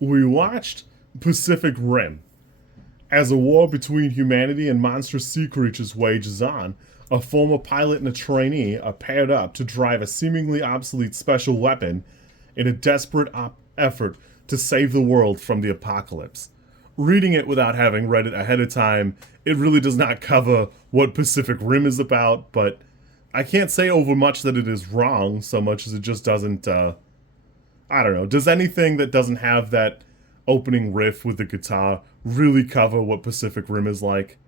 we watched Pacific Rim. As a war between humanity and monstrous sea creatures wages on, a former pilot and a trainee are paired up to drive a seemingly obsolete special weapon in a desperate effort to save the world from the apocalypse. Reading it without having read it ahead of time, it really does not cover what Pacific Rim is about, but I can't say over much that it is wrong so much as it just doesn't, I don't know. Does anything that doesn't have that opening riff with the guitar really cover what Pacific Rim is like?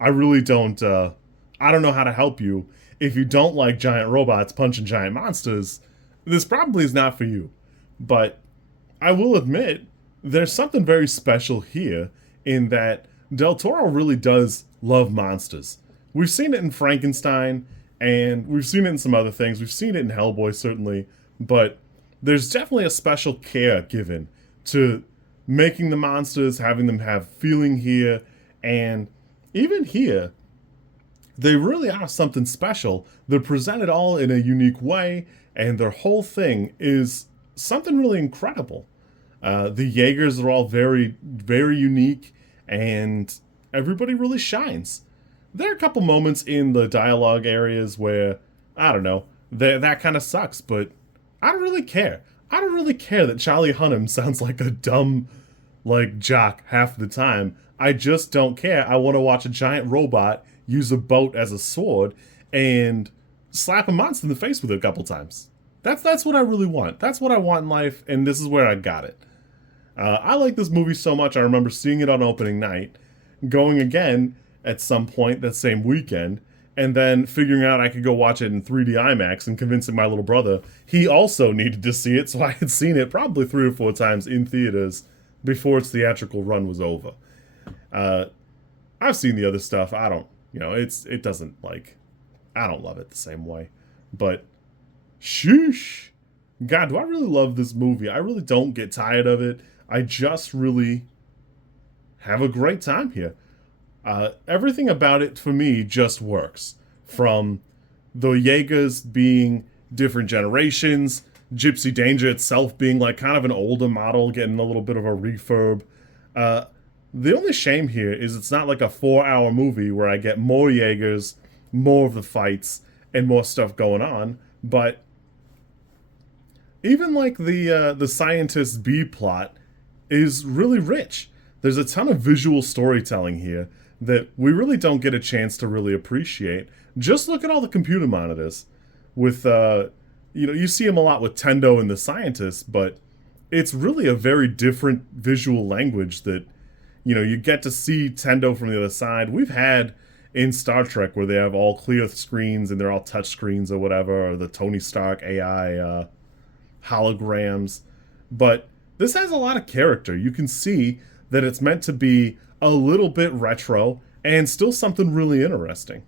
I really don't, I don't know how to help you. If you don't like giant robots punching giant monsters, this probably is not for you. But I will admit, there's something very special here in that Del Toro really does love monsters. We've seen it in Frankenstein, and we've seen it in some other things. We've seen it in Hellboy, certainly, but there's definitely a special care given to making the monsters, having them have feeling here, and even here, they really are something special. They're presented all in a unique way, and their whole thing is something really incredible. The Jaegers are all very, very unique, and everybody really shines. There are a couple moments in the dialogue areas where, I don't know, that kind of sucks, but I don't really care. I don't really care that Charlie Hunnam sounds like a dumb, like, jock half the time. I just don't care. I want to watch a giant robot use a boat as a sword and slap a monster in the face with it a couple times. That's what I really want. That's what I want in life, and this is where I got it. I like this movie so much, I remember seeing it on opening night, going again at some point that same weekend, and then figuring out I could go watch it in 3D IMAX and convincing my little brother he also needed to see it, so I had seen it probably 3 or 4 times in theaters before its theatrical run was over. I've seen the other stuff. I don't, it doesn't, like, I don't love it the same way. But, sheesh. God, do I really love this movie? I really don't get tired of it. I just really have a great time here. Everything about it, for me, just works. From the Jaegers being different generations, Gypsy Danger itself being like kind of an older model, getting a little bit of a refurb. The only shame here is it's not like a 4-hour movie where I get more Jaegers, more of the fights, and more stuff going on. But even like the scientist B plot is really rich. There's a ton of visual storytelling here that we really don't get a chance to really appreciate. Just look at all the computer monitors. With, you see them a lot with Tendo and the scientist, but it's really a very different visual language that, you get to see Tendo from the other side. We've had in Star Trek where they have all clear screens and they're all touch screens or whatever, or the Tony Stark AI holograms. But this has a lot of character. You can see that it's meant to be a little bit retro and still something really interesting.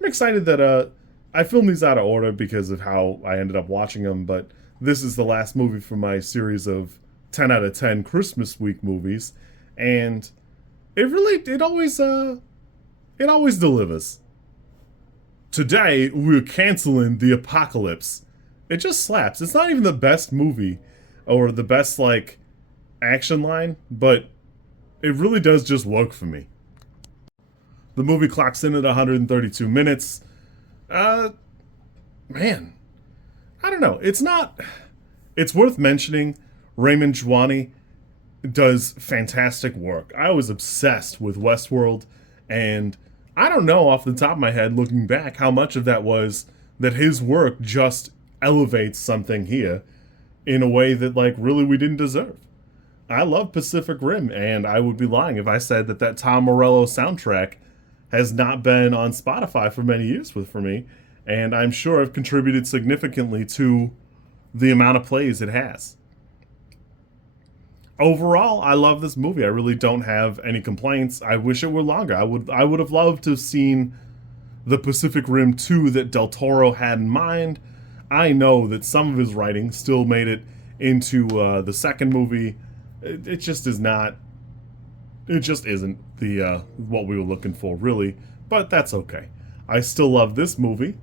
I'm excited that I filmed these out of order because of how I ended up watching them, but this is the last movie from my series of 10 out of 10 Christmas week movies, and it always delivers. Today, we're canceling the apocalypse. It just slaps. It's not even the best movie or the best, like, action line, but it really does just work for me. The movie clocks in at 132 minutes. Man, I don't know. It's worth mentioning Raymond Jawani does fantastic work. I was obsessed with Westworld, and I don't know off the top of my head, looking back, how much of that was that his work just elevates something here in a way that, like, really we didn't deserve. I love Pacific Rim, and I would be lying if I said that Tom Morello soundtrack has not been on Spotify for many years for me, and I'm sure I've contributed significantly to the amount of plays it has. Overall, I love this movie. I really don't have any complaints. I wish it were longer. I would have loved to have seen the Pacific Rim 2 that Del Toro had in mind. I know that some of his writing still made it into the second movie. It just is not. It just isn't the what we were looking for, really. But that's okay. I still love this movie,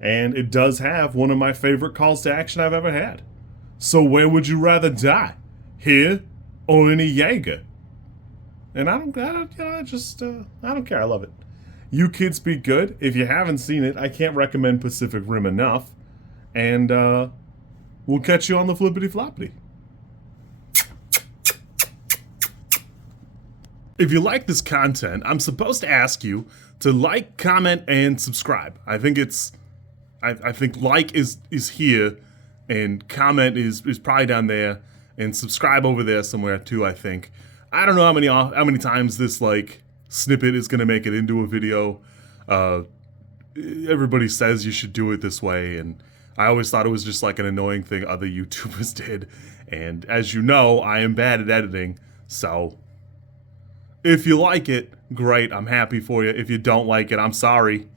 and it does have one of my favorite calls to action I've ever had. So where would you rather die? Here or any Jaeger. And I don't, you know, I don't care. I love it. You kids be good. If you haven't seen it, I can't recommend Pacific Rim enough. And we'll catch you on the flippity floppity. If you like this content, I'm supposed to ask you to like, comment, and subscribe. I think I think like is here, and comment is probably down there, and subscribe over there somewhere too. I think. I don't know how many times this like snippet is gonna make it into a video. Everybody says you should do it this way, and I always thought it was just like an annoying thing other YouTubers did. And as you know, I am bad at editing, so if you like it, great, I'm happy for you. If you don't like it, I'm sorry.